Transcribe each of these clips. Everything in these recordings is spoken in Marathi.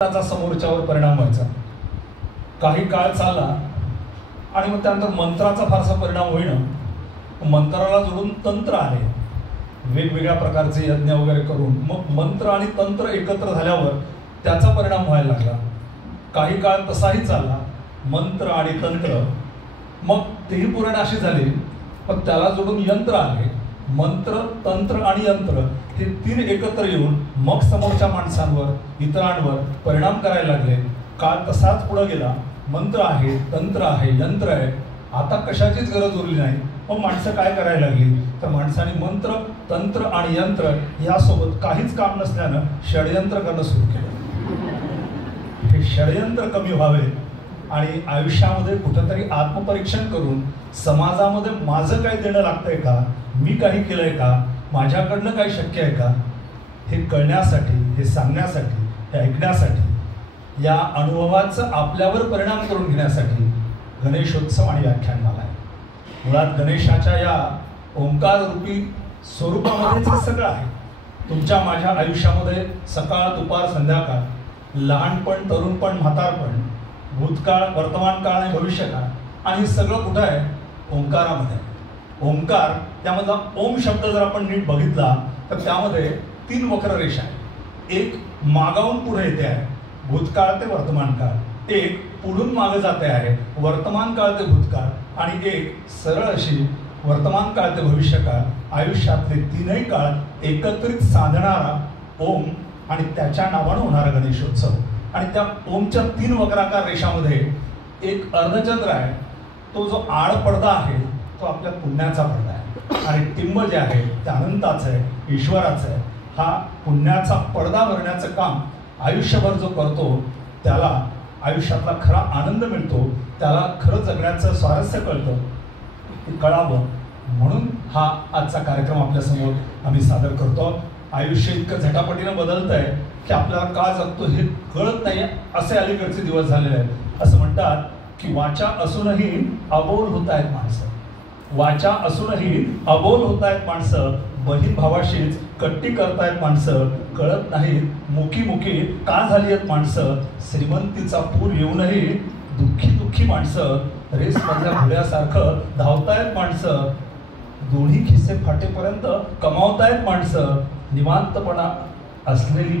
त्याचा समोरच्यावर परिणाम व्हायचा. काही काळ चालला आणि मग त्यानंतर मंत्राचा फारसा परिणाम होईना. मंत्राला जोडून तंत्र आले, वेगवेगळ्या प्रकारचे यज्ञ वगैरे करून मग मंत्र आणि तंत्र एकत्र झाल्यावर त्याचा परिणाम व्हायला लागला. काही काळ तसाही चालला, मंत्र आणि तंत्र, मग तेही पुरेणाशी झाले. पण त्याला जोडून यंत्र आले. मंत्र, तंत्र आणि यंत्र हे तीन एकत्र येऊन मग समोरच्या माणसांवर, इतरांवर परिणाम करायला लागले. काळ तसाच पुढे गेला. मंत्र आहे, तंत्र आहे, यंत्र आहे. आता कशाचीच गरज उरली नाही. मग माणसं काय करायला लागली तर माणसाने मंत्र, तंत्र आणि यंत्र यासोबत काहीच काम नसल्यानं षडयंत्र करणं सुरू केलं. हे षडयंत्र कमी व्हावे आणि आयुष्यामध्ये कुठंतरी आत्मपरीक्षण करून समाजामध्ये माझं काही देणं लागतंय का, मी काही केलंय का, माझ्याकडनं काही शक्य आहे का, हे कळण्यासाठी, हे सांगण्यासाठी, हे ऐकण्यासाठी, या अनुभवाचं आपल्यावर परिणाम करून घेण्यासाठी गणेशोत्सव आणि व्याख्यानमाला आहे. मुळात गणेशाच्या या ओंकार रूपी स्वरूपामध्येच हे सगळं आहे. तुमच्या माझ्या आयुष्यामध्ये सकाळ, दुपार, संध्याकाळ, लहानपण, तरुणपण, म्हातारपण, भूतकाळ, वर्तमान काळ आणि भविष्यकाळ, आणि हे सगळं कुठं आहे? ओंकारामध्ये. ओंकार, त्यामधला ओम शब्द जर आपण नीट बघितला तर त्यामध्ये तीन वक्र रेषा आहे. एक मागावून पुढे येते आहे, भूतकाळ ते वर्तमान काळ. एक पुढून मागे जाते आहे, वर्तमान काळ ते भूतकाळ. आणि एक सरळ अशी वर्तमान काळ ते भविष्यकाळ. आयुष्यातले तीनही काळ एकत्रित साधणारा ओम आणि त्याच्या नावानं होणारा गणेशोत्सव. आणि त्या ओमच्या तीन वक्राकार रेषामध्ये एक अर्धचंद्र आहे. तो जो आड पडदा आहे तो आपल्या पुण्याचा पडदा आहे. आणि टिंब जे आहे ते अनंताचं आहे, ईश्वराचं आहे. हा पुण्याचा पडदा भरण्याचं काम आयुष्यभर जो करतो त्याला आयुष्यातला खरा आनंद मिळतो, त्याला खरं जगण्याचं स्वारस्य कळतं. ते कळावं म्हणून हा आजचा कार्यक्रम आपल्यासमोर आम्ही सादर करतो. आयुष्य इतकं झटापटीनं बदलत आहे की आपल्याला का जगतो हे कळत नाही, असे अलीकडचे दिवस झालेले आहेत. असं म्हणतात की वाचा असूनही अबोल होत आहेत माणसं. वाचा असूनही अबोल होत आहेत माणसं. बहीण भावाशीच कट्टी करतायत माणसं. कळत नाहीत मुखी मुखी का झाली आहेत माणसं. श्रीमंतीचा पूर येऊनही दुःखी दुःखी माणसं. रेसमधल्या घोड्यासारखं धावतायत माणसं. दोन्ही खिस्से फाटेपर्यंत कमावतायत माणसं. निवांतपणा असलेली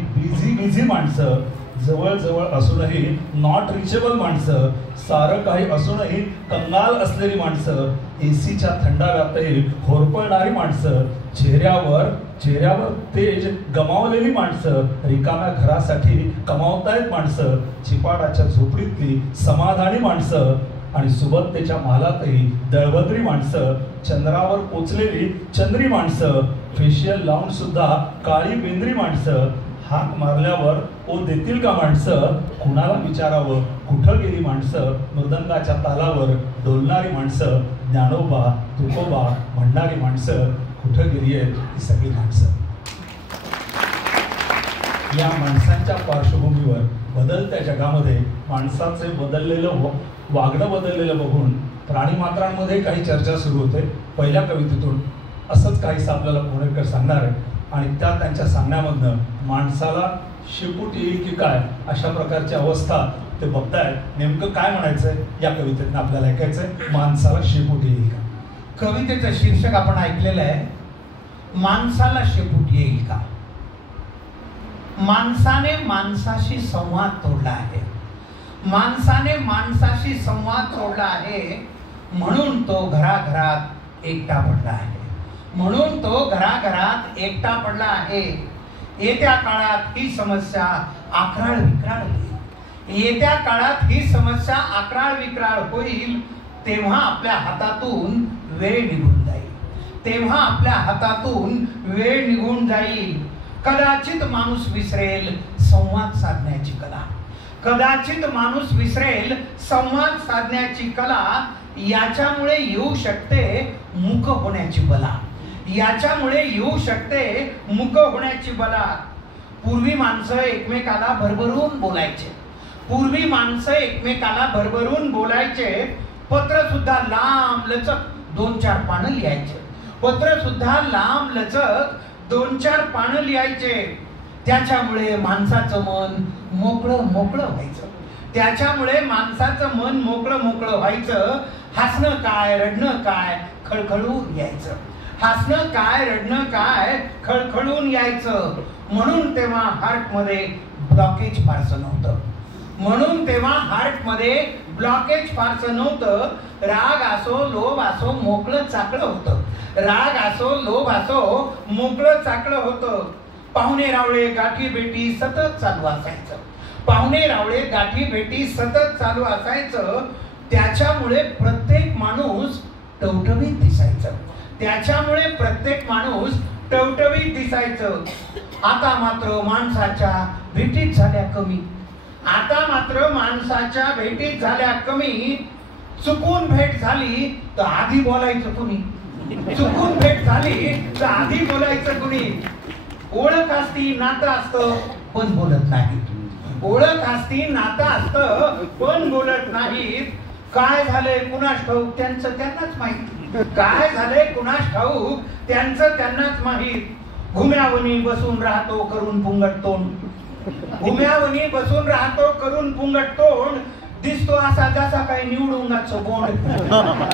बिझी माणसं. जवळ असूनही नॉट रिचेबल माणसं. सारं काही असूनही कंगाल असलेली माणसं. एसीच्या थंडाव्यातही होरपळणारी माणसं. चेहऱ्यावर तेज गमावलेली माणसं. रिकाम्या घरासाठी कमावतायत माणसं. चिपाडाच्या झोपडीतली समाधानी माणसं. आणि सुबत्तेच्या महालातही दळभद्री माणसं. चंद्रावर पोचलेली चंद्री माणसं. फेशियल लावून सुद्धा काळी बेंद्री माणसं. हाक मारल्यावर ओ देतील का माणसं. कुणाला विचारावं कुठं गेली माणसं. मृदंगाच्या तालावर डोलणारी माणसं. ज्ञानोबा तुकोबा म्हणणारी माणसं. कुठं गेली आहेत ही सगळी माणसं. या माणसांच्या पार्श्वभूमीवर बदलत्या जगामध्ये माणसाचे बदललेलं वागणं बदललेलं बघून प्राणीमात्रांमध्ये काही चर्चा सुरू होते. पहिल्या कवितेतून असंच काहीसं आपल्याला पुणेकर सांगणार आहे. आणि त्यांच्या सांगण्यामधनं माणसाला शेपूट येईल की काय अशा प्रकारची अवस्था ते बघताय. नेमकं काय म्हणायचंय या कवितेतनं आपल्याला ऐकायचंय. माणसाला शेपूट येईल का. कवितेचं शीर्षक आपण ऐकलेलं आहे, माणसाला शेपूट येईल का. माणसाने माणसाशी संवाद तोडला आहे. माणसाने माणसाशी संवाद तोडला आहे म्हणून तो घराघरात एकटा पडला आहे. म्हणून तो घराघरात एकटा पडला आहे. येत्या काळात ही समस्या आक्राळ विक्राळ होईल. येत्या काळात ही समस्या आक्राळ विक्राळ होईल. तेव्हा आपल्या हातातून वेळ निघून जाईल. तेव्हा आपल्या हातातून वेळ निघून जाईल. कदाचित माणूस विसरेल संवाद साधण्याची कला. कदाचित माणूस विसरेल संवाद साधण्याची कला. याच्यामुळे येऊ शकते मूक होण्याची बला. याच्यामुळे येऊ शकते मूक होण्याची बला. पूर्वी माणसं एकमेकाला भरभरून बोलायचे. पूर्वी माणसं एकमेकाला भरभरून बोलायचे. पत्र सुद्धा लांब लचक 2-4 पानं लिहायचे. पत्र सुद्धा लांब लचक 2-4 पानं लिहायचे. त्याच्यामुळे माणसाचं मन मोकळं मोकळं व्हायचं. त्याच्यामुळे माणसाचं मन मोकळं मोकळं व्हायचं. हसणं काय, रडणं काय, खळखळून यायचं. हसणं काय, रडणं काय, खळखळून यायचं. म्हणून तेव्हा हार्टमध्ये ब्लॉकेज फारसं नव्हतं. म्हणून तेव्हा हार्टमध्ये ब्लॉकेज फारसं नव्हतं. राग असो, लोभ असो, मोकळं चाकळं होतं. राग असो, लोभ असो, मोकळं चाकळं होतं. पाहुणे रावळे गाठी भेटी सतत चालू असायचं. पाहुणे रावळे गाठी भेटी सतत चालू असायचं. त्याच्यामुळे प्रत्येक माणूस टवटवीत दिसायचं. त्याच्यामुळे प्रत्येक माणूस टवटवीत दिसायचं. आता मात्र माणसाच्या भेटीत झाल्या कमी. आता मात्र माणसाच्या भेटीत झाल्या कमी. चुकून भेट झाली तर आधी बोलायचं कुणी. चुकून भेट झाली तर आधी बोलायचं कुणी. ओळख असती, नातं असतं, पण बोलत नाही. ओळख असती, नातं असतं, पण बोलत नाहीत. काय झालंय कुणास ठाऊक, त्यांचं त्यांनाच माहित. काय झालंय कुणास ठाऊक, त्यांचं त्यांनाच माहित. घुम्यावनी बसून राहतो करून पुंगट तोंड. घुम्यावनी बसून राहतो करून पुंगट तोंड. दिसतो असा जसा काही निवडुंगाचं बोंड.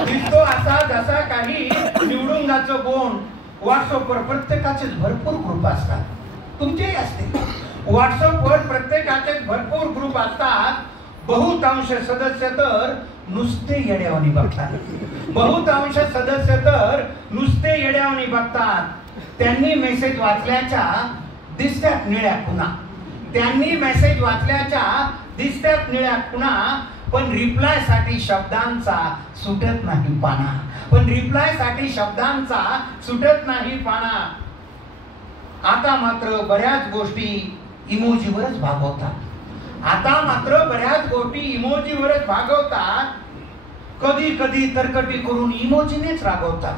दिसतो असा जसा काही निवडुंगाचं बोंड. व्हॉट्सअपवर प्रत्येकाचेच भरपूर ग्रुप असतात. तुमचेही असते. व्हॉट्सअपवर प्रत्येकाचेच भरपूर ग्रुप असतात. बहुतांश सदस्य तर नुसते येड्यावानी बघतात. बहुतांश सदस्य तर नुसते येड्यावानी बघतात. त्यांनी मेसेज वाचल्याच्या दिसत्यात निळ्या खुणा. त्यांनी मेसेज वाचल्याच्या दिसत्यात निळ्या खुणा. पण रिप्लाय साठी शब्दांचा सुटत नाही पाना. पण रिप्लाय साठी शब्दांचा सुटत नाही पाना. आता मात्र बऱ्याच गोष्टी इमोजीवरच भागवतात. आता मात्र बऱ्याच गोष्टी इमोजीवरच भागवतात. कधी कधी तरकटी करून इमोजीनेच रागवतात.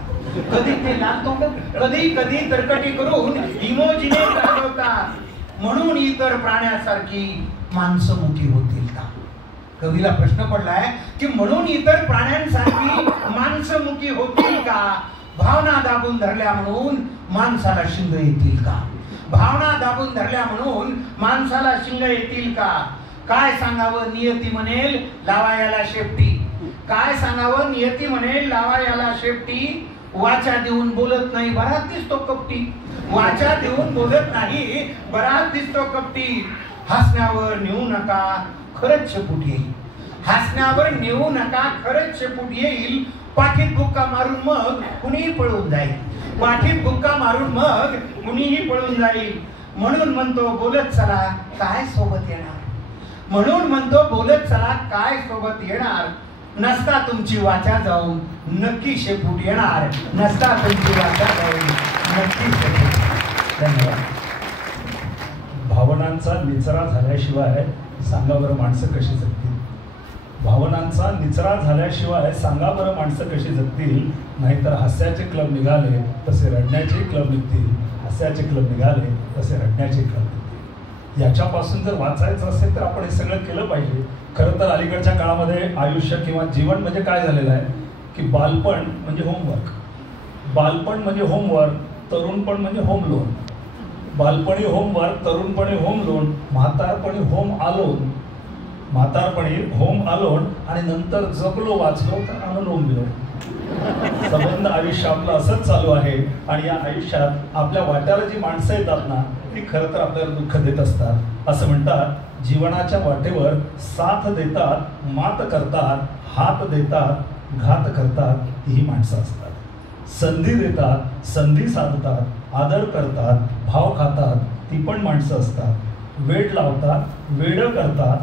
कधी ते लाजतो, कधी कधी तरकटी करून इमोजीनेच रागवतात. म्हणून इतर प्राण्यासारखी माणसं मुकी होतील का? कवीला प्रश्न पडलाय की म्हणून इतर प्राण्यांसारखी माणसं मुकी होतील का? भावना दाबून धरल्या म्हणून माणसाला शिंग येतील का? भावना दाबून धरल्या म्हणून माणसाला शिंग येतील का? काय सांगावं नियती म्हणेल लावा याला शेपटी. काय सांगावं नियती म्हणेल लावा याला शेपटी. वाचा देऊन बोलत नाही बराच दिसतो कपटी. वाचा देऊन बोलत नाही बराच दिसतो कपटी. हसण्यावर नेऊ नका खरंच शेपूट येईल. हसण्यावर नेऊ नका खरंच शेपूट येईल. पाठीत बुक्का मारून मग कुणीही पळून जाईल. पाठीत बुक्का मारून मग कुणीही पळून जाईल. म्हणून म्हणतो बोलत चला काय सोबत येणार. म्हणून म्हणतो बोलत चला काय सोबत येणार. नसता तुमची वाचा जाऊन नक्की शेपूट येणार. नसता तुमची वाचा जाऊन नक्की शेपूट. धन्यवाद. भावनांचा निचरा झाल्याशिवाय सांगा बरं माणसं कशी जगतील. भावनांचा निचरा झाल्याशिवाय सांगा बरं माणसं कशी जगतील. नाहीतर हास्याचे क्लब निघाले तसे रडण्याचे क्लब निघतील. हास्याचे क्लब निघाले तसे रडण्याचे क्लब निघतील. याच्यापासून जर वाचायचं असेल तर आपण हे सगळं केलं पाहिजे. खरं तर अलीकडच्या काळामध्ये आयुष्य किंवा जीवन म्हणजे काय झालेलं आहे की बालपण म्हणजे होमवर्क. बालपण म्हणजे होमवर्क. तरुणपण म्हणजे होम लोन. बालपणी होमवर्क, तरुणपणी होम लोन, म्हातारपणी होम आलोन. म्हातारपणी होम आलोन आणि नंतर जगलो वाचलो तर अनुलोम विलोम. संबंध आयुष्य आपलं असंच चालू आहे. आणि या आयुष्यात आपल्या वाट्याला जी माणसं येतात ना ती खरं तर आपल्याला दुःख देत असतात. असं म्हणतात जीवनाच्या वाटेवर साथ देतात, मात करतात, हात देतात, घात करतात ही माणसं असतात. संधी देतात, संधी साधतात, आदर करतात, भाव खातात ती पण माणसं असतात. वेड लावतात, वेड करतात,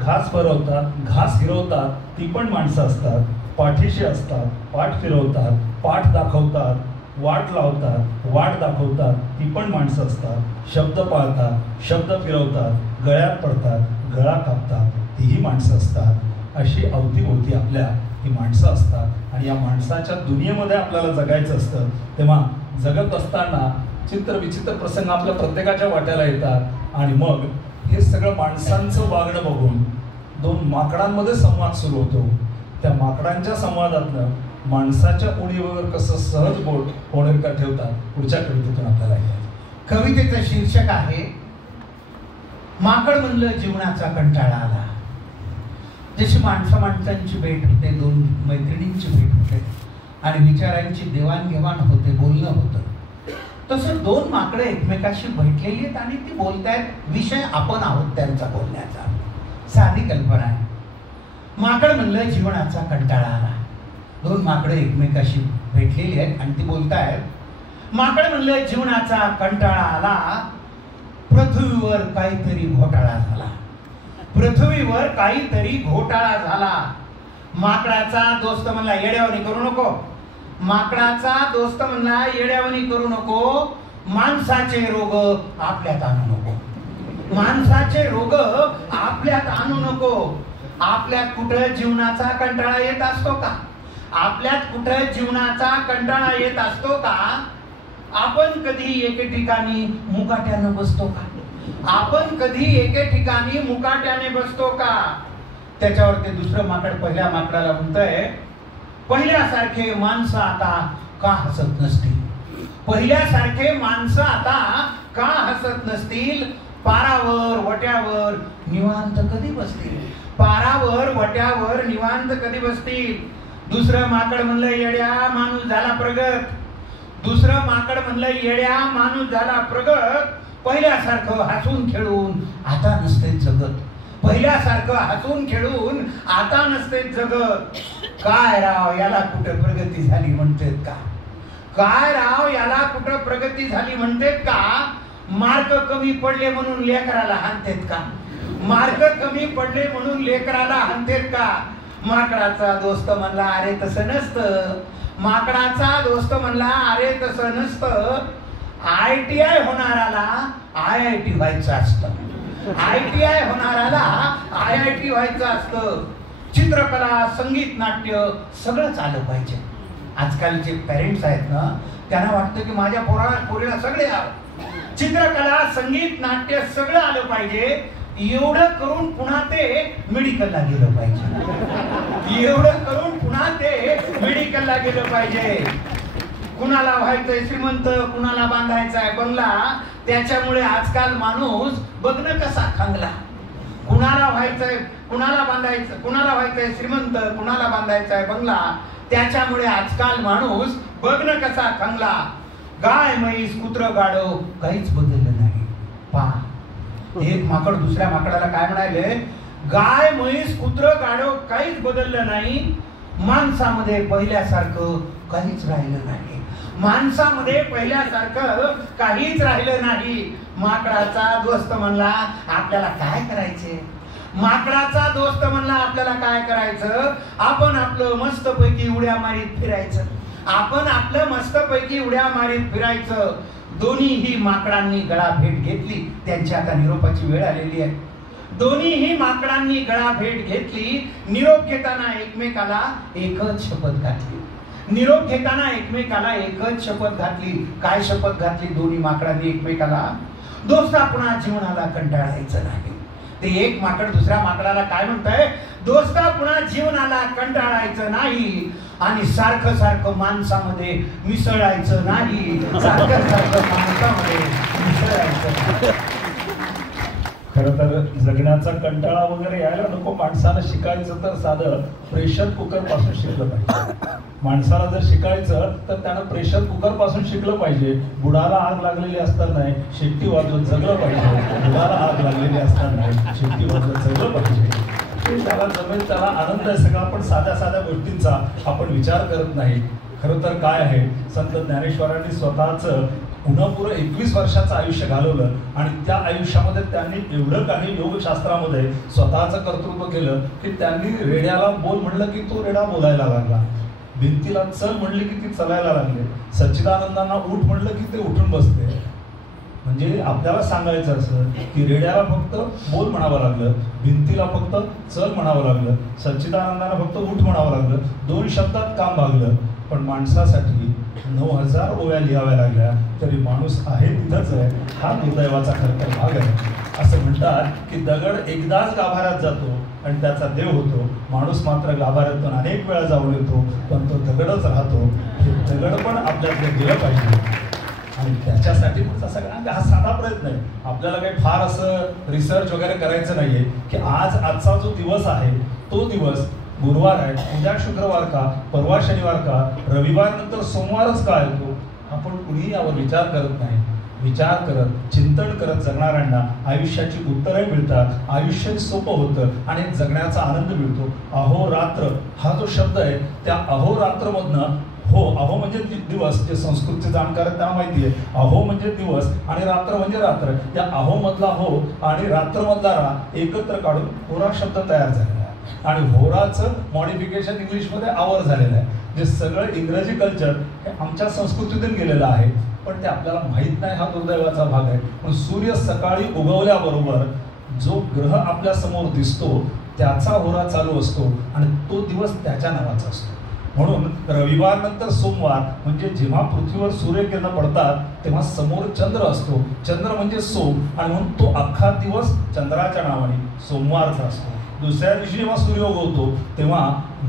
घास भरवतात, घास हिरवतात ती पण माणसं असतात. पाठीशी असतात, पाठ फिरवतात, पाठ दाखवतात, वाट लावतात, वाट दाखवतात ती पण माणसं असतात. शब्द पाळतात, शब्द फिरवतात, गळ्यात पडतात, गळा कापतात तीही माणसं असतात. अशी अवतीभोवती आपल्या ही माणसं असतात. आणि या माणसाच्या दुनियेमध्ये आपल्याला जगायचं असतं. तेव्हा जगत असताना चित्र विचित्र प्रसंग आपल्या प्रत्येकाच्या वाट्याला येतात. आणि मग हे सगळं माणसांचं वागणं बघून दोन माकडांमध्ये संवाद सुरू होतो. त्या माकडांच्या संवादातनं माणसाच्या उणीवर कसं सहज बोट होणार का ठेवतात पुढच्या कवितेतून आपल्याला. कवितेचं शीर्षक आहे माकड म्हणलं जीवनाचा कंटाळा आला. जशी माणसांची भेट होते, दोन मैत्रिणींची भेट होते आणि विचारांची देवाणघेवाण होते, बोलणं होतं, तसं दोन माकडं एकमेकाशी भेटलेली आहेत आणि ती बोलतायत. विषय आपण आहोत त्यांचा बोलण्याचा. साधी कल्पना आहे. माकड म्हणलं जीवनाचा कंटाळा आला. दोन माकडं एकमेकाशी भेटलेली आहेत आणि ती बोलतायत. माकड म्हणलं जीवनाचा कंटाळा आला, पृथ्वीवर काहीतरी घोटाळा झाला. पृथ्वीवर काहीतरी घोटाळा झाला. माकडाचा दोस्त म्हणला येड्यावानी करू नको. माकडाचा दोस्त म्हणला येड्यावानी करू नको. माणसाचे रोग आपल्यात आणू नको. माणसाचे रोग आपल्यात आणू नको. आपल्यात कुठं जीवनाचा कंटाळा येत असतो का? आपल्यात कुठं जीवनाचा कंटाळा येत असतो का? आपण कधी एके ठिकाणी मुकाट्यानं बसतो का? आपण कधी एके ठिकाणी मुकाट्याने बसतो का? त्याच्यावर ते दुसरं माकड पहिल्या माकडाला म्हणतंय, पहिल्यासारखे माणसं आता का हसत नसतील? पहिल्यासारखे माणसं आता का हसत नसतील? पारावर वट्यावर निवांत कधी बसतील? पारावर वट्यावर निवांत कधी बसतील? दुसरं माकड म्हणलं येड्या माणूस झाला प्रगत. दुसरं माकड म्हणलं येड्या माणूस झाला प्रगत. पहिल्यासारखं हसून खेळून आता नसते जगत. पहिल्यासारखं हसून खेळून आता नसते जगत. काय राव याला कुठं प्रगती झाली म्हणतेत का? काय राव याला कुठं प्रगती झाली म्हणतेत का? मार्क कमी पडले म्हणून लेकराला हाणतेत का? मार्क कमी पडले म्हणून लेकराला हाणतेत का? माकडाचा दोस्त म्हणला अरे तसं नसतं. माकडाचा दोस्त म्हणला अरे तसं नसतं. ITI होणाराला IIT व्हायचं असतं. ITI होणाराला IIT व्हायचं असतं. चित्रकला, संगीत, नाट्य सगळंच आलं पाहिजे. आजकालचे पेरेंट्स आहेत ना, त्यांना वाटतं की माझ्या पोरीला सगळे चित्रकला, संगीत, नाट्य सगळं आलं पाहिजे. एवढं करून पुन्हा ते मेडिकलला गेलं पाहिजे. एवढं करून पुन्हा ते मेडिकलला गेलं पाहिजे. कुणाला व्हायचंय श्रीमंत, कुणाला बांधायचा आहे बंगला. त्याच्यामुळे आजकाल माणूस बघणं कसा खंगला. कुणाला व्हायचंय, कुणाला बांधायचं, कुणाला व्हायचंय श्रीमंत, कुणाला बांधायचा आहे बंगला. त्याच्यामुळे आजकाल माणूस बघणं कसा खंगला. गाय, म्हैस, कुत्र, गाढव काहीच बदललं नाही. पहा, एक माकड दुसऱ्या माकडाला काय म्हणाले, गाय, म्हैस, कुत्र, गाढव काहीच बदललं नाही. माणसामध्ये पहिल्यासारखं काहीच राहिलं नाही. माणसामध्ये पहिल्यासारखं काहीच राहिलं नाही. माकडाचा दोस्त म्हणला आपल्याला काय करायचे? माकडाचा दोस्त म्हणला आपल्याला काय करायचं? आपण आपलं मस्तपैकी उड्या मारीत फिरायचं. आपण आपलं मस्तपैकी उड्या मारीत फिरायचं. दोन्हीही माकडांनी गळा भेट घेतली. त्यांची आता निरोपाची वेळ आलेली आहे. दोन्हीही माकडांनी गळा भेट घेतली. निरोप घेताना एकमेकाला एकच शपथ घातली. निरोप घेताना एकमेकाला एकच शपथ घातली. काय शपथ घातली दोन्ही माकडांनी एकमेकाला? दोस्ता पुन्हा जीवनाला कंटाळायचं नाही. ते एक माकड दुसऱ्या माकडाला काय म्हणतंय, दोस्ता पुन्हा जीवनाला कंटाळायचं नाही आणि सारखं सारखं माणसामध्ये मिसळायचं नाही. सारखं सारखं माणसामध्ये मिसळायचं. खरं तर जगण्याचा कंटाळा वगैरे यायला नको. माणसानं शिकायचं तर साधं प्रेशर कुकर पासून शिकलं पाहिजे. माणसाला जर शिकायचं तर त्यानं प्रेशर कुकर पासून शिकलं पाहिजे. बुडाला आग लागलेली असताना शेपटी वाजवत जगलं पाहिजे. बुडाला आग लागलेली असताना शेपटी वाजवत जगलं पाहिजे. त्याला जमेल, त्याला आनंद आहे सगळा. पण साध्या साध्या गोष्टींचा आपण विचार करत नाही. खरं तर काय आहे, संत ज्ञानेश्वरांनी स्वतःचं पुन्हा 21 वर्षाचं आयुष्य घालवलं आणि त्या आयुष्यामध्ये त्यांनी एवढं काही योगशास्त्रामध्ये स्वतःचं कर्तृत्व केलं की त्यांनी रेड्याला बोल म्हणलं की तो रेडा बोलायला लागला. भिंतीला चल म्हणली की ती चलायला लागले. सच्चिदानंदांना उठ म्हणलं की ते उठून बसते. म्हणजे आपल्याला सांगायचं असं की रेड्याला फक्त बोल म्हणावं लागलं, भिंतीला फक्त चल म्हणावं लागलं, सच्चिदानंदांना फक्त उठ म्हणावं लागलं. 2 शब्दात काम भागलं. पण माणसासाठी 9000 ओव्या लिहाव्या लागल्या तरी माणूस आहे तिथंच आहे. हा दुर्दैवाचा खरं तर भाग आहे. असं म्हणतात की दगड एकदाच गाभाऱ्यात जातो आणि त्याचा देव होतो. माणूस मात्र गाभाऱ्यातून अनेक वेळा जाऊन येतो पण तो दगडच राहतो. हे दगड पण आपल्याकडे गेलं पाहिजे. आणि त्याच्यासाठी पुढचा सगळ्यांना हा साधा प्रयत्न आहे. आपल्याला काही फार असं रिसर्च वगैरे करायचं नाहीये की आजचा जो दिवस आहे तो दिवस गुरुवार आहे, उद्या शुक्रवार का, परवा शनिवार का, रविवार नंतर सोमवारच का येतो. आपण कुणीही यावर विचार करत नाही. विचार करत, चिंतन करत जगणाऱ्यांना आयुष्याची उत्तरे मिळतात, आयुष्य सोपं होतं आणि जगण्याचा आनंद मिळतो. अहोरात्र हा जो शब्द आहे त्या अहोरात्रमधनं अहो म्हणजे दिवस, जे संस्कृतचे जाणकार आहेत त्यांना माहिती आहे. अहो म्हणजे दिवस आणि रात्र म्हणजे रात्र. या अहो मधला हो आणि रात्र मधला रा एकत्र काढून होरा शब्द तयार झालेला आहे. आणि होराचं मॉडिफिकेशन इंग्लिशमध्ये आवर झालेलं आहे. जे सगळं इंग्रजी कल्चर हे आमच्या संस्कृतीतून गेलेलं आहे, पण ते आपल्याला माहीत नाही. हा दुर्दैवाचा भाग आहे. पण सूर्य सकाळी उगवल्याबरोबर जो ग्रह आपल्या समोर दिसतो त्याचा होरा चालू असतो आणि तो दिवस त्याच्या नावाचा असतो. म्हणून रविवार नंतर सोमवार म्हणजे जेव्हा पृथ्वीवर सूर्यकिरण पडतात तेव्हा समोर चंद्र असतो. चंद्र म्हणजे सोम आणि म्हणून तो अख्खा दिवस चंद्राच्या नावाने सोमवारचा असतो. दुसऱ्या दिवशी जेव्हा सूर्य उगवतो तेव्हा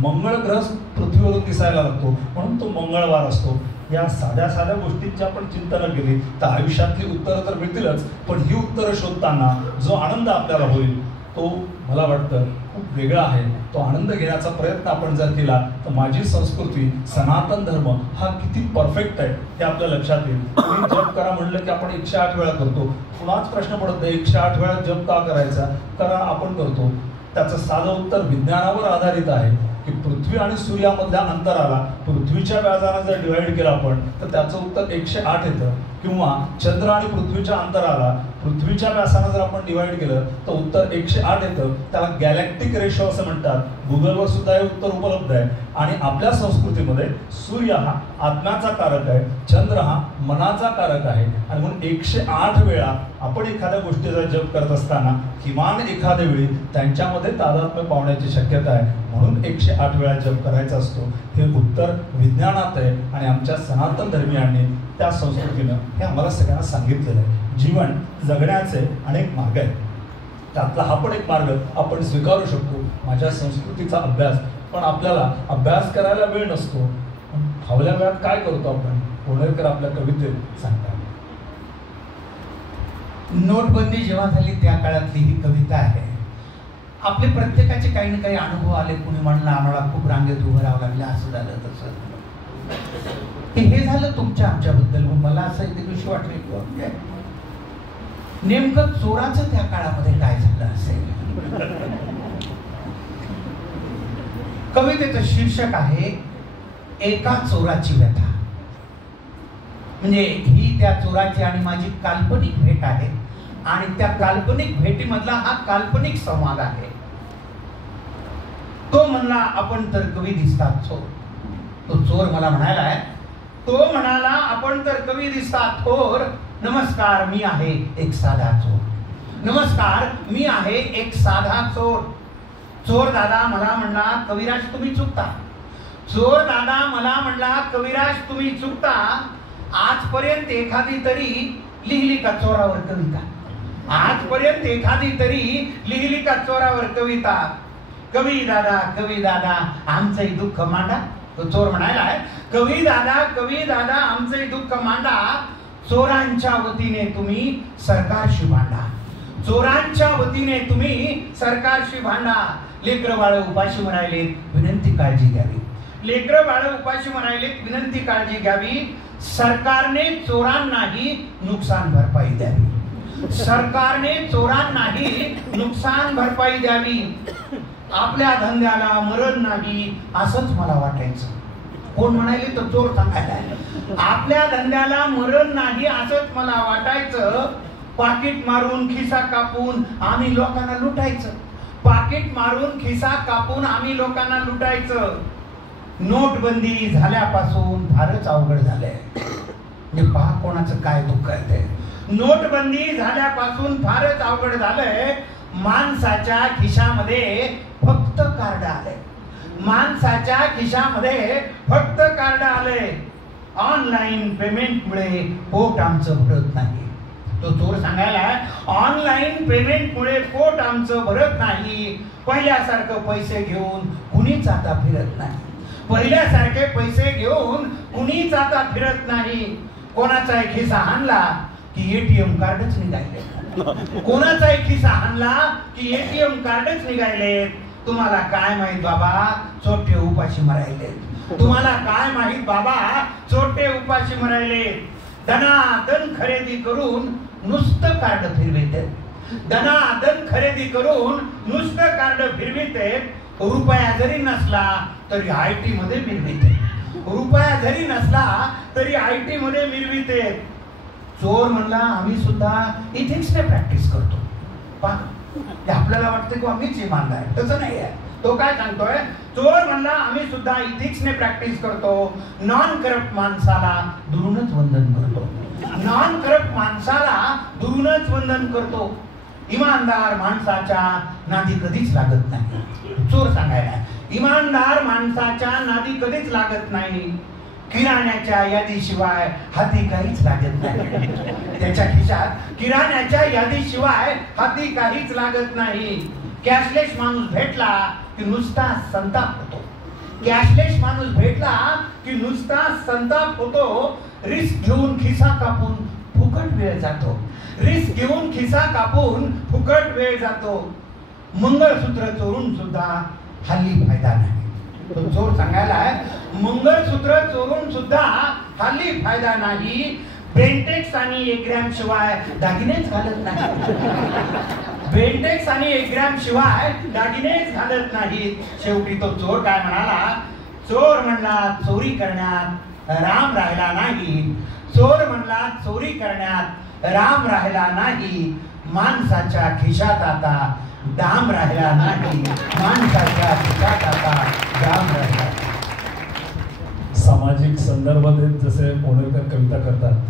मंगळ ग्रह पृथ्वीवरून दिसायला लागतो, म्हणून तो मंगळवार असतो. या साध्या साध्या गोष्टींची आपण चिंतन केली तर आयुष्यातली उत्तरं तर मिळतीलच, पण ही उत्तरं शोधताना जो आनंद आपल्याला होईल तो मला वाटतं खूप वेगळा आहे. तो आनंद घेण्याचा प्रयत्न आपण जर केला तर माझी संस्कृती, सनातन धर्म हा किती परफेक्ट आहे हे आपल्या लक्षात येईल. तुम्ही जप करा म्हणलं की आपण 108 वेळा करतो. कुणाच प्रश्न पडत नाही 108 वेळा जप का करायचा. करा, आपण करतो. त्याचं साधं उत्तर विज्ञानावर आधारित आहे की पृथ्वी आणि सूर्यामधल्या अंतराला पृथ्वीच्या व्याजानं जर डिवाइड केलं आपण तर त्याचं उत्तर 108 येतं. किंवा चंद्र आणि पृथ्वीच्या अंतराला पृथ्वीच्या व्यासानं जर आपण डिवाइड केलं तर उत्तर 108 येतं. त्याला गॅलेक्टिक रेशो असं म्हणतात. गुगलवर सुद्धा हे उत्तर उपलब्ध आहे. आणि आपल्या संस्कृतीमध्ये सूर्य हा आत्म्याचा कारक आहे, चंद्र हा मनाचा कारक आहे. आणि म्हणून 108 वेळा आपण एखाद्या गोष्टीचा जप करत असताना किमान एखाद्या वेळी त्यांच्यामध्ये तादात्म्य पावण्याची शक्यता आहे. म्हणून 108 वेळा जप करायचा असतो. हे उत्तर विज्ञानात आहे आणि आमच्या सनातन धर्मियांनी त्या संस्कृतीनं हे आम्हाला सगळ्यांना सांगितलेलं आहे. जीवन जगण्याचे अनेक मार्ग आहेत, त्यातला हा पण एक मार्ग आपण स्वीकारू शकतो, माझ्या संस्कृतीचा अभ्यास. पण आपल्याला अभ्यास करायला वेळ नसतो. फावल्या वेळात काय करतो आपण? कोणेकर आपल्या कवितेत सांगतात. नोटबंदी जेव्हा झाली त्या काळातली ही कविता आहे. आपले प्रत्येकाचे काही ना काही अनुभव आले. कुणी म्हणलं आम्हाला खूप रांगेत उभं राहावं लागलं, असं झालं तसं. हे झालं तुमच्या आमच्याबद्दल. मला असं एक दिवशी वाटलं नेमकं चोराचं त्या काळामध्ये काय झालं असेल. कवितेचं शीर्षक आहे एका चोराची व्यथा. म्हणजे ही त्या चोराची आणि माझी काल्पनिक भेट आहे आणि त्या काल्पनिक भेटीमधला हा काल्पनिक संवाद आहे. तो म्हणला आपण तर कवी दिसतात चोर. तो चोर मला म्हणाला, तो म्हणाला आपण तर कवी दिसतात थोर. नमस्कार, मी आहे एक साधा चोर. नमस्कार, मी आहे एक साधा चोर. चोर दादा मला म्हणला कविराज तुम्ही चुकता. चोर दादा मला म्हणला कविराज तुम्ही चुकता. आजपर्यंत एखादी तरी लिहिली का चोरावर कविता? आजपर्यंत एखादी तरी लिहिली का चोरावर कविता? कवी दादा आमचंही दुःख मांडा. तो चोर म्हणायला कवी दादा आमचंही दुःख मांडा. चोरांच्या वतीने तुम्ही सरकारशी भांडा. चोरांच्या वतीने तुम्ही सरकारशी भांडा. लेकरं बाळ उपाशी मरायले विनंती काळजी घ्यावी. लेकरं बाळ उपाशी मरायले विनंती काळजी घ्यावी. सरकारने चोरांनाही नुकसान भरपाई द्यावी. सरकारने चोरांनाही नुकसान भरपाई द्यावी. आपल्या धंद्याला मरण नाही असंच मला वाटायचं. कोण म्हणाले? तर चोर सांगायला आपल्या धंद्याला मरण नाही असंच मला वाटायचं. पाकिट मारून खिसा कापून आम्ही लोकांना लुटायचं. पाकिट मारून खिसा कापून आम्ही लोकांना लुटायचं. नोटबंदी झाल्यापासून फारच अवघड झालंय. म्हणजे पहा कोणाचं काय दुःख आहे ते. नोटबंदी झाल्यापासून फारच अवघड झालंय. माणसाच्या खिशामध्ये फक्त कार्ड आले. माणसाच्या खिशामध्ये फक्त कार्ड आले. ऑनलाईन पेमेंटमुळे पोट आमचं भरत नाही. तो चोर सांगायला ऑनलाईन पेमेंटमुळे पोट आमचं भरत नाही. पहिल्यासारखं पैसे घेऊन कुणीच आता फिरत नाही. पहिल्यासारखे पैसे घेऊन कुणीच आता फिरत नाही. कोणाचा एक खिसा हाणला की एटीएम कार्डच निघाले, कोणाचा एक खिसा हाणला की एटीएम कार्डच निघाले. तुम्हाला काय माहित बाबा, चोट्टे उपाशी मरायले. तुम्हाला काय माहित बाबा, चोट्टे उपाशी मरायले. दनादन खरेदी करून नुसतं कार्ड फिरविते, दनादन खरेदी करून नुसतं कार्ड फिरविते. रुपया जरी नसला तरी IT मध्ये मिळविते, रुपया जरी नसला तरी IT मध्ये मिळविते. चोर म्हणला आम्ही सुद्धा इथिक्सने प्रॅक्टिस करतो. पहा, आपल्याला वाटतं की आम्हीच इमानदार, तसं नाही आहे. तो काय सांगतोय, चोर म्हणला आम्ही सुद्धा इथिक्सने प्रॅक्टिस करतो. नॉन करप्ट माणसाला दुरूनच वंदन करतो, नॉन करप्ट माणसाला दुरूनच वंदन करतो. इमानदार माणसाच्या नादी कधीच लागत नाही. चोर सांगायला, इमानदार माणसाच्या नादी कधीच लागत नाही. किराण्याच्या यादीशिवाय हाती काहीच लागत नाही. त्याच्या खिशात किराण्याच्या यादीशिवाय हाती काहीच लागत नाही. कॅशलेस माणूस भेटला की नुसता संताप होतो, कॅशलेस माणूस भेटला की नुसता संताप होतो. रिस्क घेऊन खिसा कापून फुकट वेळ जातो, रिस्क घेऊन खिसा कापून फुकट वेळ जातो. मंगळसूत्र चोरून सुद्धा हल्ली फायदा नाही. तो चोर सांगायला आहे, मंगळसूत्र चोरून सुद्धा हल्ली फायदा नाही. बेंटेक्स आणि 1 ग्रॅम शिवाय दागिनेच घालत नाही, बेंटेक्स आणि 1 ग्रॅम शिवाय दागिनेच घालत नाही. शेवटी तो चोर काय म्हणाला, चोर म्हणला चोरी करण्यात राम राहिला नाही, चोर म्हणला चोरी करण्यात राम राहिला नाही. माणसाच्या खिशात आता दाम राहिला नाही, माणसाच्या खिशात आता दाम राहिला. सामाजिक संदर्भात जसे पोणेकर कविता करतात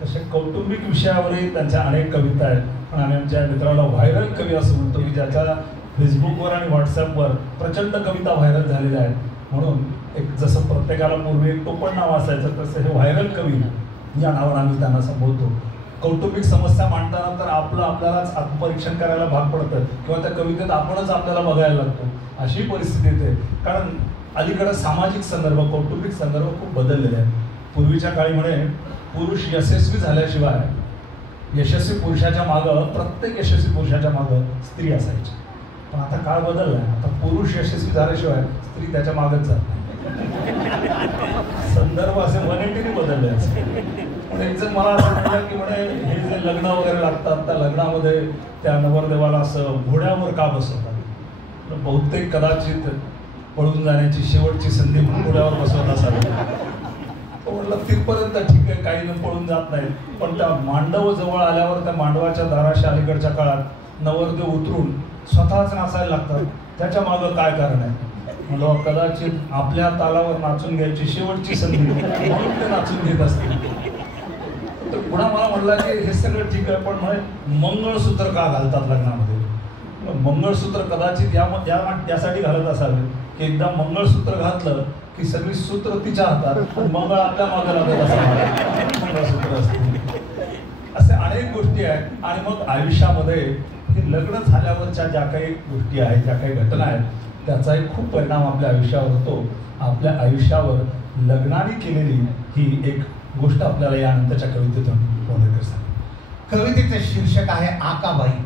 तसे कौटुंबिक विषयावरही त्यांच्या अनेक कविता आहेत. आणि आमच्या मित्राला व्हायरल कवी असं म्हणतो की ज्याच्या फेसबुकवर आणि व्हॉट्सअपवर प्रचंड कविता व्हायरल झालेल्या आहेत. म्हणून एक जसं प्रत्येकाला पूर्वी एक टोपण नाव असायचं तसं हे व्हायरल कवी या नावाने आम्ही त्यांना संबोधतो. कौटुंबिक समस्या मांडताना तर आपल्यालाच आत्मपरीक्षण करायला भाग पडतं किंवा त्या कवितेत आपणच आपल्याला बघायला लागतो, अशी परिस्थिती येते. कारण अलीकडे सामाजिक संदर्भ, कौटुंबिक संदर्भ खूप बदललेले आहेत. पूर्वीच्या काळी म्हणे पुरुष यशस्वी झाल्याशिवाय यशस्वी पुरुषाच्या मागं, प्रत्येक यशस्वी पुरुषाच्या मागं स्त्री असायची. पण आता काळ बदलला आहे. आता पुरुष यशस्वी झाल्याशिवाय स्त्री त्याच्या मागच जात नाही. संदर्भ असे 180 बदलले असते. एक जण मला असं म्हटलं की म्हणे हे जे लग्न वगैरे लागतात त्या लग्नामध्ये त्या नवरदेवाला असं घोड्यावर का बसवतात. बहुतेक कदाचित पळून जाण्याची शेवटची संधी म्हणून घोड्यावर बसवत असावी. म्हटलं तिथपर्यंत ठीक आहे, काही जण पळून जात नाहीत. पण त्या मांडव जवळ आल्यावर त्या मांडवाच्या दाराशी अलीकडच्या काळात नवरदेव उतरून स्वतःच नाचायला लागतात. त्याच्या मागं काय कारण आहे. म्हणलं कदाचित आपल्या तालावर नाचून घ्यायची शेवटची संधी म्हणून ते नाचून घेत असतील. तर पुन्हा मला म्हटलं की हे सगळं ठीक आहे, पण म्हणे मंगळसूत्र का घालतात लग्नामध्ये. मंगळसूत्र कदाचित यासाठी घालत असावे की एकदा मंगळसूत्र घातलं की सगळी सूत्र तिच्या हातात, मंगळ आपल्या मागे लागत असं मंगळसूत्र असते. असे अनेक गोष्टी आहेत. आणि मग आयुष्यामध्ये हे लग्न झाल्यावरच्या ज्या काही गोष्टी आहेत, ज्या काही घटना आहेत, त्याचा एक खूप परिणाम आपल्या आयुष्यावर होतो. आपल्या आयुष्यावर लग्नाने केलेली ही एक गोष्ट आपल्याला यानंतरच्या कवितेतून बोलत असतात. कवितेचं शीर्षक आहे आकाबाई.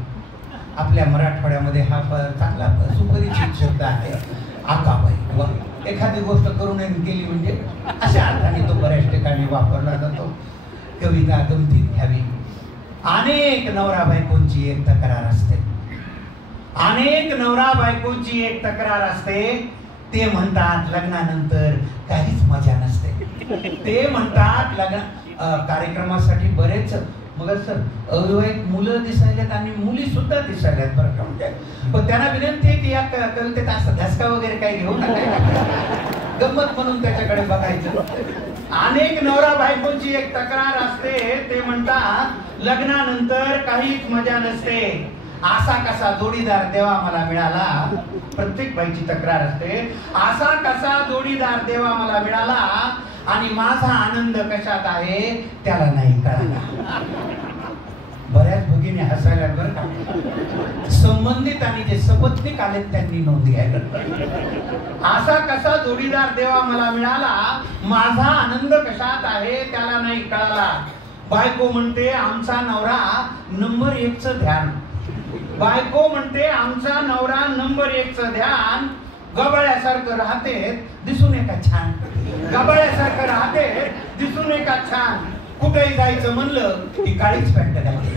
आपल्या मराठवाड्यामध्ये हा चांगला सुपरिचित शब्द आहे आकाबाई. एखादी गोष्ट करून केली म्हणजे अशा अर्थाने तो बऱ्याच ठिकाणी वापरला जातो. कविता गमतीत घ्यावी. अनेक नवरा बायकोंची एक तक्रार असते, अनेक नवरा बायकोंची एक तक्रार असते. ते म्हणतात लग्नानंतर काहीच मजा नसते. ते म्हणतात लग्न कार्यक्रमासाठी बरेच मग सर अविवाहित मुलं दिसायलेत आणि मुली सुद्धा दिसायल्यात बरं का. म्हणजे पण त्यांना विनंती आहे की या कवितेत असं धसका वगैरे काही घेऊ नका, गंमत म्हणून त्याच्याकडे बघायचं. अनेक नवरा बायकोंची एक तक्रार असते. ते म्हणतात लग्नानंतर काहीच मजा नसते. असा कसा जोडीदार देवा मला मिळाला. प्रत्येक बाईची तक्रार असते, असा कसा जोडीदार देवा मला मिळाला आणि माझा आनंद कशात आहे त्याला नाही कळला. बऱ्याच भगिनी हसायला बरं का. संबंधित आणि जे सपत्नीक आलेत त्यांनी नोंद घ्यायला. असा कसा जोडीदार देवा मला मिळाला, माझा आनंद कशात आहे त्याला नाही कळाला. बायको म्हणते आमचा नवरा नंबर 1चं ध्यान. बायको म्हणते आमचा नवरा नंबर 1चं ध्यान. गबाळ्यासारखं राहते दिसून एका छान. गबाळ्यासारखं राहते दिसून एका छान. कुठेही जायचं म्हणलं की काळीच पॅन्ट घालते.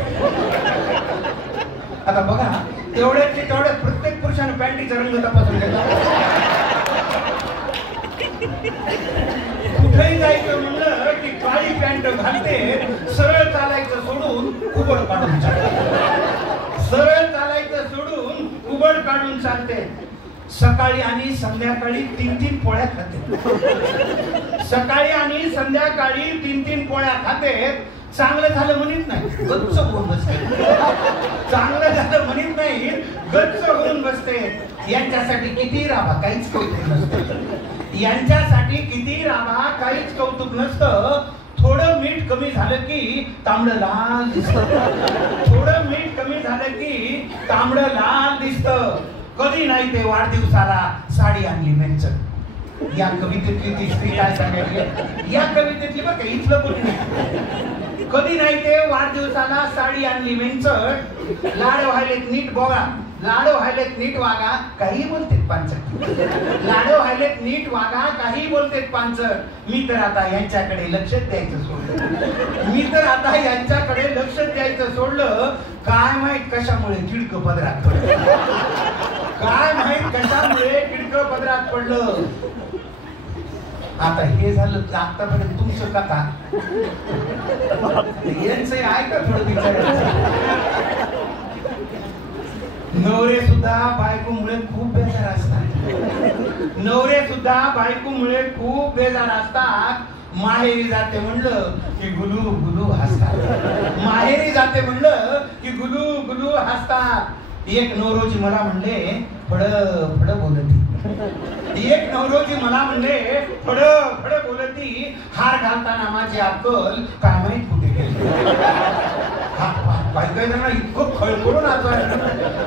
आता बघा तेवढ्यात प्रत्येक पुरुषाने पॅन्टीचा रंग तपासून घेतला. कुठेही जायचं म्हणलं की काळी पॅन्ट घालते. सरळ चालायचं सोडून कुबड काढून चालते. सरळ चालायचं सोडून कुबड काढून चालते. सकाळी आणि संध्याकाळी 3-3 पोळ्या खाते. सकाळी आणि संध्याकाळी 3-3 पोळ्या खाते. चांगलं झालं म्हणत नाही, गच्च होऊन बसते. चांगलं झालं म्हणत नाही, गच्च होऊन बसते. यांच्यासाठी किती राहा काहीच कौतुक नसतं. यांच्यासाठी किती राहा काहीच कौतुक नसतं. थोडं मीठ कमी झालं की तांबडं लाल दिसतं. थोडं मीठ कमी झालं की तांबडं लाल दिसतं. कधी नाही ते वाढदिवसाला साडी आणली मेंच. या कवितेतली ती स्त्री काय सांगायची, या कवितेतली बघा इथलं कोणी नाही. कधी नाही ते वाढदिवसाला साडी आणली मेंच. लाड व्हायलेत नीट बोगा, लाड व्हायलेत नीट वागा, काही बोलतेत पांचट. लाड व्हायलेत नीट वागा, काही बोलतेत पांचट. मी तर आता यांच्याकडे लक्ष द्यायचं सोडलं. मी तर आता यांच्याकडे लक्ष द्यायचं सोडलं. काय माहित कशामुळे किडकं पदरात पडलं. काय माहित कशामुळे किडकं पदरात पडलं. आता हे झालं आतापर्यंत तुमचं कथा. यांचं ऐका थोडं विचारायचं. नवरे सुद्धा बायकोमुळे खूप बेजार असतात. नवरे सुद्धा बायकोमुळे खूप बेजार असतात. माहेरी जाते म्हणलं की गुलू गुलू हसतात. माहेरी जाते म्हणलं की गुलू गुलू हसतात. एक नवरोजी मला म्हणले फड फड बोलती. एक नवरोजी मला म्हणले फड फड बोलती. हार घालताना माझी अक्कल काय माहित कुठे गेली. काही जणांना इतकं खळखळून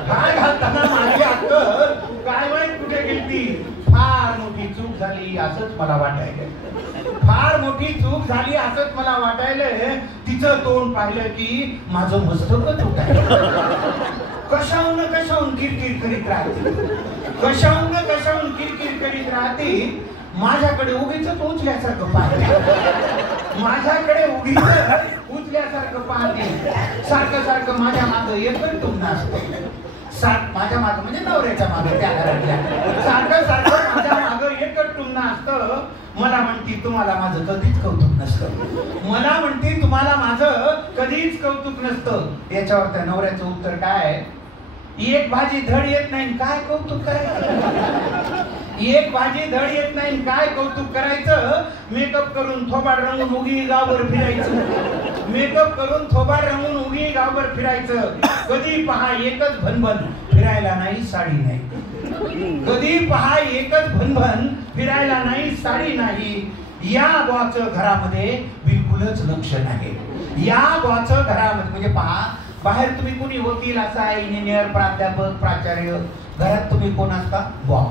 हार घालताना माझी अक्कल काय माहित कुठे गेली. फार मोठी चूक झाली असंच मला वाटायला. फार मोठी चूक झाली असंच मला वाटायला. तिचं तोंड पाहिलं की माझं मस्तकच उठायचं. कशाहून किरकिर करीत राहते. कशाहून किरकिर करीत राहते. माझ्याकडे उगीच उचल्यासारखं पाहते. माझ्याकडे उगीच उचल्यासारखं पाहते. सारखं माझ्या मागं एकच टुमणं असतं. माझ्या मागं म्हणजे नवऱ्याच्या मागं त्या घरातल्या सारखं माझ्या मागं एकच टुमणं असतं. मला म्हणती तुम्हाला माझं कधीच कौतुक नसतं. मला म्हणती तुम्हाला माझं कधीच कौतुक नसतं. याच्यावर त्या नवऱ्याचं उत्तर काय, एक भाजी धड येत नाही काय कौतुक करायचं. एक भाजी धड येत नाही काय कौतुक करायचं. मेकअप करून थोबाड रंगून उगी गावभर फिरायचं. मेकअप करून थोबाड रंगून उगी गावभर फिरायचं. कधी पहा एकच भनभन, फिरायला नाही साडी नाही. कधी पहा एकच भनभन, फिरायला नाही साडी नाही. या बॉचं घरामध्ये बिलकुलच लक्ष नाही. या बॉचं घरामध्ये म्हणजे पहा बाहेर तुम्ही कोणी वकील असा, इंजिनियर, प्राध्यापक, प्राचार्य, घरात तुम्ही कोण असता बॉ.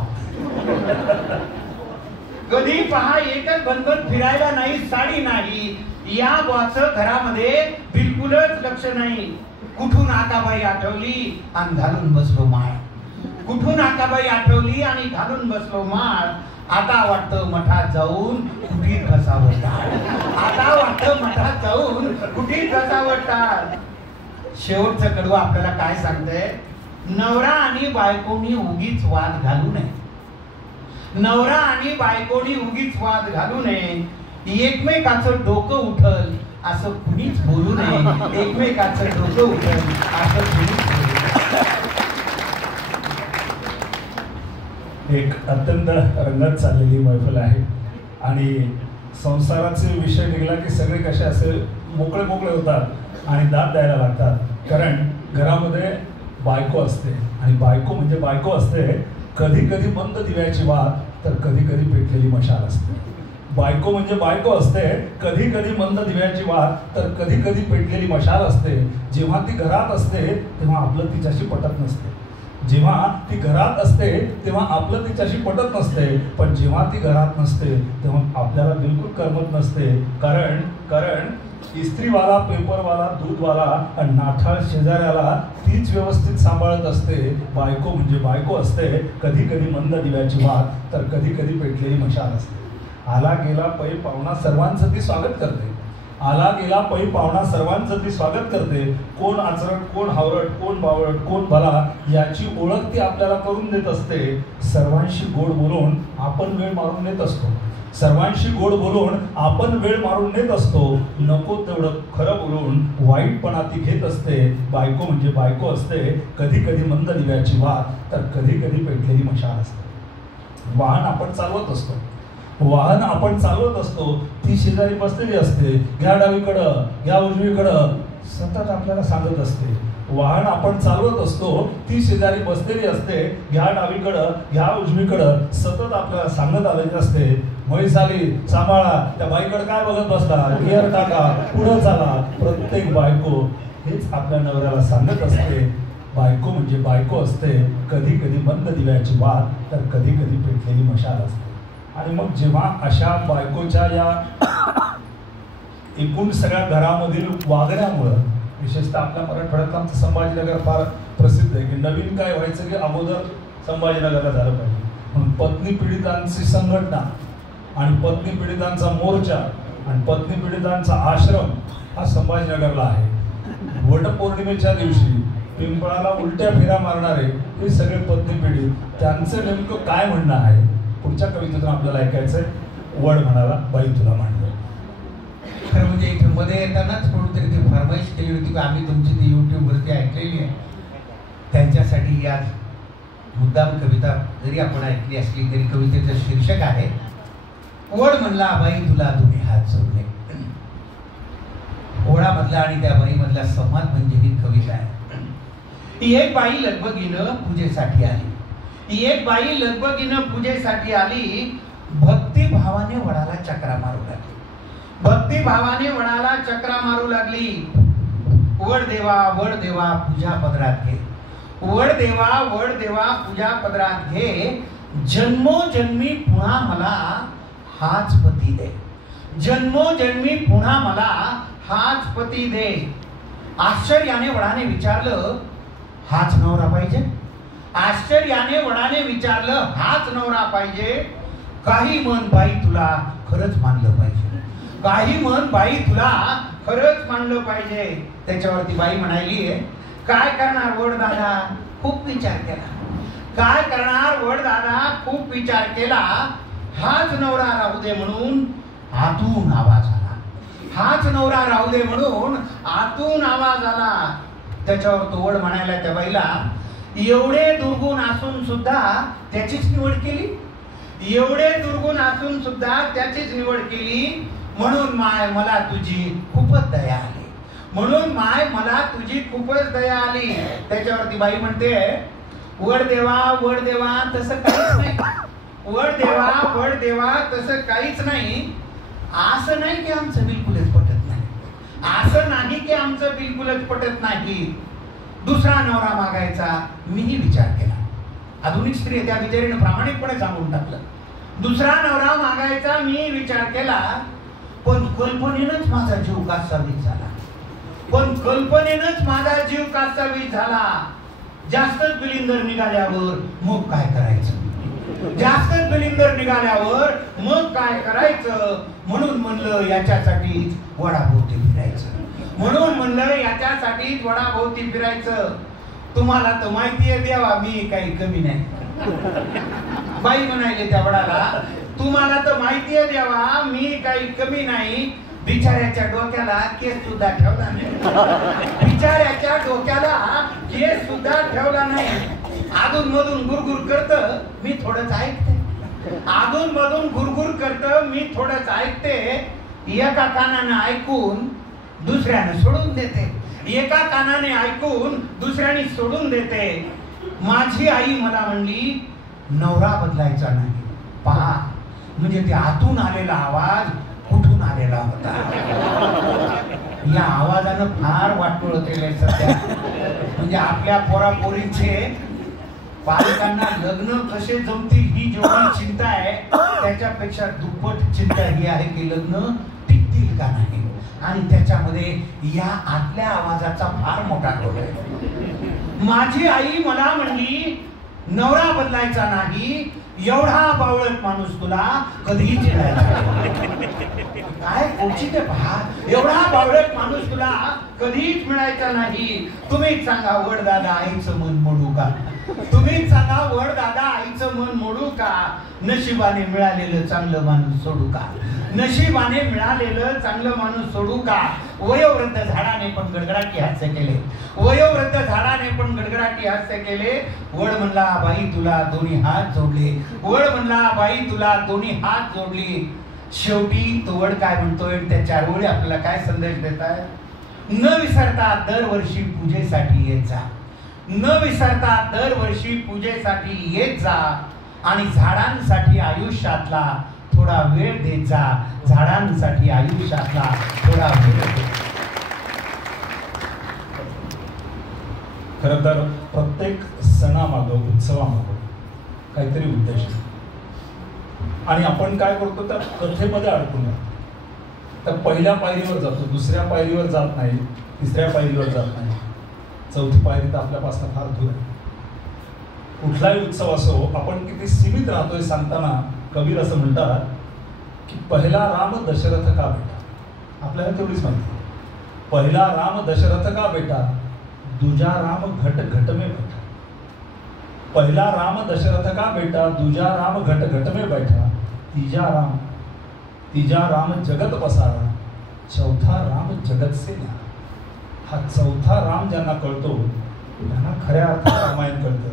कधी पहा एकच भनभन, फिरायला नाही साडी नाही. या बॉचं घरामध्ये बिलकुलच लक्ष नाही. कुठून आकाबाई आठवली आणि घालून बसलो माळ. कुठून आकाबाई आठवली आणि घालून बसलो माळ. आता वाटतं मठात जाऊन कुठीत बसावं टाळ. आता वाटतं मठात जाऊन कुठीत बसावं टाळ. शेवटचं कडवं आपल्याला काय सांगतंय, नवरा आणि बायकोनी उगीच वाद घालू नये. नवरा आणि बायकोनी उगीच वाद घालू नये. एकमेकाचं डोकं उठल असं कुणीच बोलू नये. एकमेकाचं डोकं उठल असं कुणीच बोलू नये. एक अत्यंत रंगात चाललेली मैफल आहे आणि संसाराचे विषय निघाला की सगळे कसे असे मोकळे होतात आणि दाद द्यायला लागतात. कारण घरामध्ये बायको असते आणि बायको म्हणजे बायको असते. कधी कधी मंद दिव्याची वात तर कधी कधी पेटलेली मशाल असते. बायको म्हणजे बायको असते, कधी कधी मंद दिव्याची वात तर कधी कधी पेटलेली मशाल असते. जेव्हा ती घरात असते तेव्हा आपलं तिच्याशी पटत नसते. जेव्हा ती घरात असते तेव्हा आपलं तिच्याशी पटत नसते. पण जेव्हा ती घरात नसते तेव्हा आपल्याला बिलकुल करमत नसते. कारण इस्त्रीवाला, पेपरवाला, दूधवाला आणि नाठाळ शेजाऱ्याला तीच व्यवस्थित सांभाळत असते. बायको म्हणजे बायको असते, कधी कधी मंद दिव्याची वात तर कधी कधी पेटलेली मशाल असते. आला गेला पै पाहुणा सर्वांचं ती स्वागत करते. आला गेला पै पाहुणा सर्वांचं ती स्वागत करते. कोण आचरट, कोण हावरट, कोण बावळट, कोण भला याची ओळख ती आपल्याला करून देत असते. सर्वांशी गोड बोलून आपण वेळ मारून नेत असतो. सर्वांशी गोड बोलून आपण वेळ मारून नेत असतो. नको तेवढं खरं बोलून वाईटपणा ती घेत असते. बायको म्हणजे बायको असते, कधी कधी मंद दिव्याची वात तर कधी कधी पेटलेली मशाल असते. वाहन आपण चालवत असतो, ती शेजारी बसलेली असते. घ्या डावीकडं, घ्या उजवीकडं सतत आपल्याला सांगत असते. वाहन आपण चालवत असतो, ती शेजारी बसलेली असते. घ्या डावीकडं, घ्या उजवीकडं सतत आपल्याला सांगत आलेली असते. म्हैस आली, सांभाळा, त्या बाईकडे काय बघत बसला, गिअर टाका, पुढं चाला. प्रत्येक बायको हेच आपल्या नवऱ्याला सांगत असते. बायको म्हणजे बायको असते, कधी कधी मंद दिव्याची वात तर कधी कधी पेटलेली मशाल असते. आणि मग जेव्हा अशा बायकोच्या या एकूण सगळ्या घरामधील वागण्यामुळं, विशेषतः आपल्या मराठवाड्यात आमचं संभाजीनगर फार प्रसिद्ध आहे की नवीन काय व्हायचं की अगोदर संभाजीनगरला झालं पाहिजे. म्हणून पत्नी पीडितांची संघटना आणि पत्नी पीडितांचा मोर्चा आणि पत्नी पीडितांचा आश्रम हा संभाजीनगरला आहे. वटपौर्णिमेच्या दिवशी पिंपळाला उलट्या फेऱ्या मारणारे हे सगळे पत्नी पीडित, त्यांचं नेमकं काय म्हणणं आहे पुढच्या कवितेतून आपल्याला ऐकायचंय. वड म्हणाला बाई तुला मांडलं. खरं म्हणजे इथे मध्ये येतानाच कोणतरी ती फरमाईश केली होती की आम्ही तुमची ती यूट्यूबवरती ऐकलेली आहे, त्यांच्यासाठी या मुद्दाम कविता जरी आपण ऐकली असली तरी कवितेचं शीर्षक आहे वड म्हणला बाई तुला दोन्ही हात जोडले. ओढामधला आणि त्या बाईमधला संवाद म्हणजे ही कविता आहे. एक बाई लगबगीनं पूजेसाठी आली. एक बाई लगबगीनं पूजेसाठी आली. भक्तिभावाने वडाला चक्रा मारू लागली. भक्तिभावाने वडाला चक्रा मारू लागली. वड देवा पूजा पदरात घे. वड देवा पूजा पदरात घे. जन्मोजन्मी पुन्हा मला हाच पती दे. जन्मोजन्मी पुन्हा मला हाच पती दे. आश्चर्याने वडाने विचारलं हाच नवरा पाहिजे. आश्चर्याने वडाने विचारलं हाच नवरा पाहिजे. काही मन बाई तुला खरंच मानलं पाहिजे. काही मन बाई तुला खरंच मानलं पाहिजे. त्याच्यावरती बाई म्हणाली काय करणार वड दादा, खूप विचार केला. काय करणार वड दादा, खूप विचार केला. हाच नवरा राहू दे म्हणून आतून आवाज आला. हाच नवरा राहू दे म्हणून आतून आवाज आला. त्याच्यावर तो वड म्हणायला त्या बाईला एवढे दुर्गुण असून सुद्धा त्याचीच निवड केली. एवढे दुर्गुण असून सुद्धा त्याचीच निवड केली. म्हणून माय मला तुझी खूपच दया आली. म्हणून माय मला तुझी खूपच दया आली. त्याच्यावरती बाई म्हणते वड देवा तसं काहीच नाही. वड देवा तसं काहीच नाही. असं नाही की आमचं बिलकुलच पटत नाही. असं नाही की आमचं बिलकुलच पटत नाही. दुसरा नवरा मागायचा मीही विचार केला. आधुनिक स्त्री त्या विचाराने प्रामाणिकपणे सांगून टाकलं. दुसरा नवरा मागायचा मी विचार केला, पण कल्पनेनंच माझा जीव कासावीस झाला. पण कल्पनेनंच माझा जीव कासावीस झाला. जास्तच बिलिंदर निघाल्यावर मग काय करायचं. जास्तच बिलिंदर निघाल्यावर मग काय करायचं. म्हणून म्हणलं याच्यासाठीच वडाभोवती फिरायचं. म्हणून म्हणलं याच्यासाठीच वडाभोवती फिरायचं. तुम्हाला तर माहिती आहे देवा मी काही कमी नाही. बाई म्हणाले त्या वडाला तुम्हाला तर माहिती आहे देवा मी काही कमी नाही. बिचाऱ्याच्या डोक्याला केस सुद्धा ठेवला नाही. बिचाऱ्याच्या डोक्याला केस सुद्धा ठेवला नाही. अधून मधून गुरगुर करत मी थोडंच ऐकते. अधून मधून गुरगुर करत मी थोडंच ऐकते. एका कानानं ऐकून दुसऱ्यानं सोडून देते. एका कानाने ऐकून दुसऱ्याने सोडून देते. माझी आई मला म्हणली नवरा बदलायचा नाही. पहा म्हणजे ते आतून आलेला आवाज कुठून आलेला होता. या आवाजानं फार वाटोळ केलंय सध्या. म्हणजे आपल्या पोरापोरींचे पालकांना लग्न कसे जमतील ही जेवढी चिंता आहे त्याच्यापेक्षा दुप्पट चिंता ही आहे की लग्न टिकतील का नाही. आणि त्याच्यामध्ये या आतल्या आवाजाचा फार मोठा रोल आहे. माझी आई मला म्हणली नवरा बदलायचा नाही, एवढा बावळट माणूस तुला कधीच मिळायचा. काय औचित्य पहा, एवढा बावळट माणूस तुला कधीच मिळायचा नाही. तुम्हीच सांगा वडदादा आईचं मन मोडू का. तुम्हीच सांगा वडदादा आईचं मन मोडू का. नशिबाने मिळालेलं चांगलं माणूस सोडू का. नशिबाने मिळालेलं चांगलं माणूस सोडू का. वयोवृद्ध झाडाने पण गडगडाटी हास्य केले. वयोवृद्ध झाडाने पण गडगडाटी हास्य केले. वड म्हणला बाई तुला दोन्ही हात जोडले. वड म्हणला बाई तुला दोन्ही हात जोडली. शेवटी तो वड काय म्हणतोय त्या चार ओळी आपल्याला काय संदेश देत आहे. न विसरता दरवर्षी पूजेसाठी येत जा. न विसरता दरवर्षी पूजेसाठी येत जा आणि झाडांसाठी आयुष्यातला थोडा वेळ देत जा. झाडांसाठी आयुष्यातला थोडा वेळ देत जा. खरं तर प्रत्येक सणामागं उत्सवामागं काहीतरी उद्देश आहे. आणि आपण काय करतो त्या कथेमध्ये अडकून जातो. तर पहिल्या पायरीवर जातो, दुसऱ्या पायरीवर जात नाही, तिसऱ्या पायरीवर जात नाही, चौथी पायरी तर आपल्यापासून फार दूर आहे. कुठलाही उत्सव असो आपण किती सीमित राहतोय सांगताना कबीर असं म्हणतात की पहिला राम दशरथ का बेटा. आपल्याला तेवढीच माहिती. पहिला राम दशरथ का बेटा, दूजा राम घट घट में बैठा. पहिला राम दशरथ का बेटा, दूजा राम घट घट में बैठा. तीजा राम जगत पसारा, चौथा राम जगत से न्यारा. हा चौथा राम ज्यांना कळतो त्यांना खऱ्या अर्थात रामायण कळतं.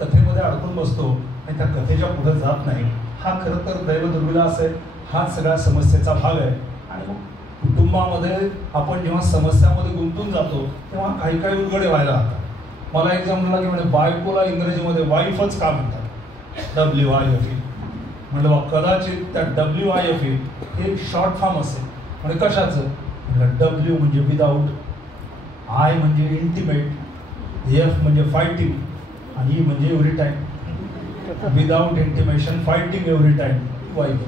कथेमध्ये अडकून बसतो आणि त्या कथेच्या पुढे जात नाही. हा खरं तर दैवदुर्विलास आहे. हा सगळ्या समस्येचा भाग आहे. आणि मग कुटुंबामध्ये आपण जेव्हा समस्यामध्ये गुंतून जातो तेव्हा काही काही उलगडे व्हायला लागतात. मला एक जण म्हणला की म्हणजे बायकोला इंग्रजीमध्ये वाईफच का म्हणतात, WIFE. म्हणलं कदाचित त्या WIFE हे शॉर्ट फॉर्म असेल. म्हणजे कशाचं. W म्हणजे विदाऊट, I म्हणजे इंटिमेट, F म्हणजे फायटिंग आणि E म्हणजे every time. Without intimation, fighting every time, wife.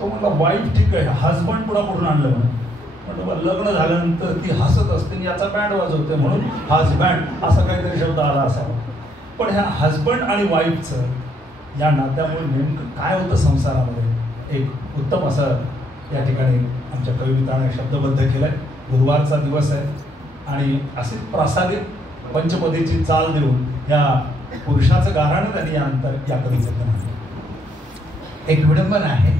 तो म्हणला वाईफ ठीक आहे, हजबंड पुढं कुठून आणलं म्हणून लग्न झाल्यानंतर ती हसत असते याचा बँड वाजवते म्हणून हजबँड असा काहीतरी शब्द आला असावा. पण ह्या हजबंड आणि वाईफचं या नात्यामुळे नेमकं काय होतं संसारामध्ये एक उत्तम असं या ठिकाणी आमच्या कविताने शब्दबद्ध केलं आहे. गुरुवारचा दिवस आहे आणि अशी प्रासादिक पंचपदीची चाल देऊन या पुरुषाचं गाऱ्हाणं त्यांनी यानंतर या कवितेत म्हणलं. एक विडंबन आहे